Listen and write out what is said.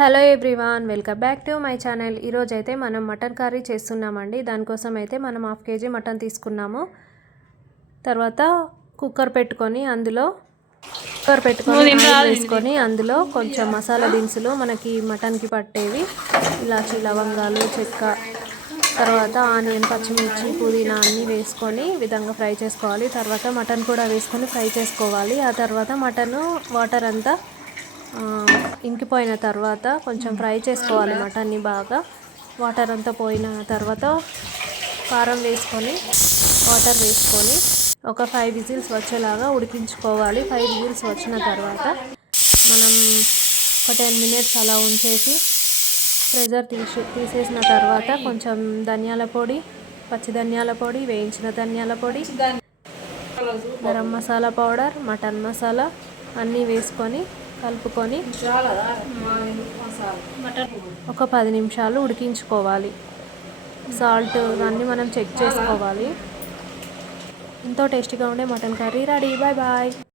Hello everyone welcome back to my channel. ఈరోజు అయితే మనం మటన్ కర్రీ చేస్తున్నామండి. దానికోసం అయితే మనం హాఫ్ కేజీ మటన్ తీసుకున్నాము. తర్వాత కుక్కర్ పెట్టుకొని అందులో కుక్కర్ పెట్టుకొని వేసుకొని అందులో కొంచెం మసాలా దినుసులు మనకి మటన్కి పట్టేవి. ఇలాచి లవంగాలు చెక్క తర్వాత ఆనియన్ పచ్చిమిర్చి పుదీనా అన్నీ వేసుకొని విధంగా ఫ్రై చేసుకోవాలి. తర్వాత మటన్ కూడా వేసుకొని ఫ్రై చేసుకోవాలి. ఆ తర్వాత మటన్ వాటర్ అంతా ఇంకిపోయిన తర్వాత కొంచెం ఫ్రై చేసుకోవాలి మటన్ని బాగా. వాటర్ అంతా పోయిన తర్వాత కారం వేసుకొని వాటర్ వేసుకొని ఒక ఫైవ్ విజిల్స్ వచ్చేలాగా ఉడికించుకోవాలి. ఫైవ్ విజిల్స్ వచ్చిన తర్వాత మనం ఒక టెన్ మినిట్స్ అలా ఉంచేసి ప్రెజర్ తీసి తీసేసిన తర్వాత కొంచెం ధనియాల పొడి పచ్చి ధనియాల పొడి వేయించిన ధనియాల పొడి గరం మసాలా పౌడర్ మటన్ మసాలా అన్నీ వేసుకొని కలుపుకొని ఒక పది నిమిషాలు ఉడికించుకోవాలి. సాల్ట్ ఇవన్నీ మనం చెక్ చేసుకోవాలి. ఎంతో టేస్టీగా ఉండే mutton curry. Ready. Bye bye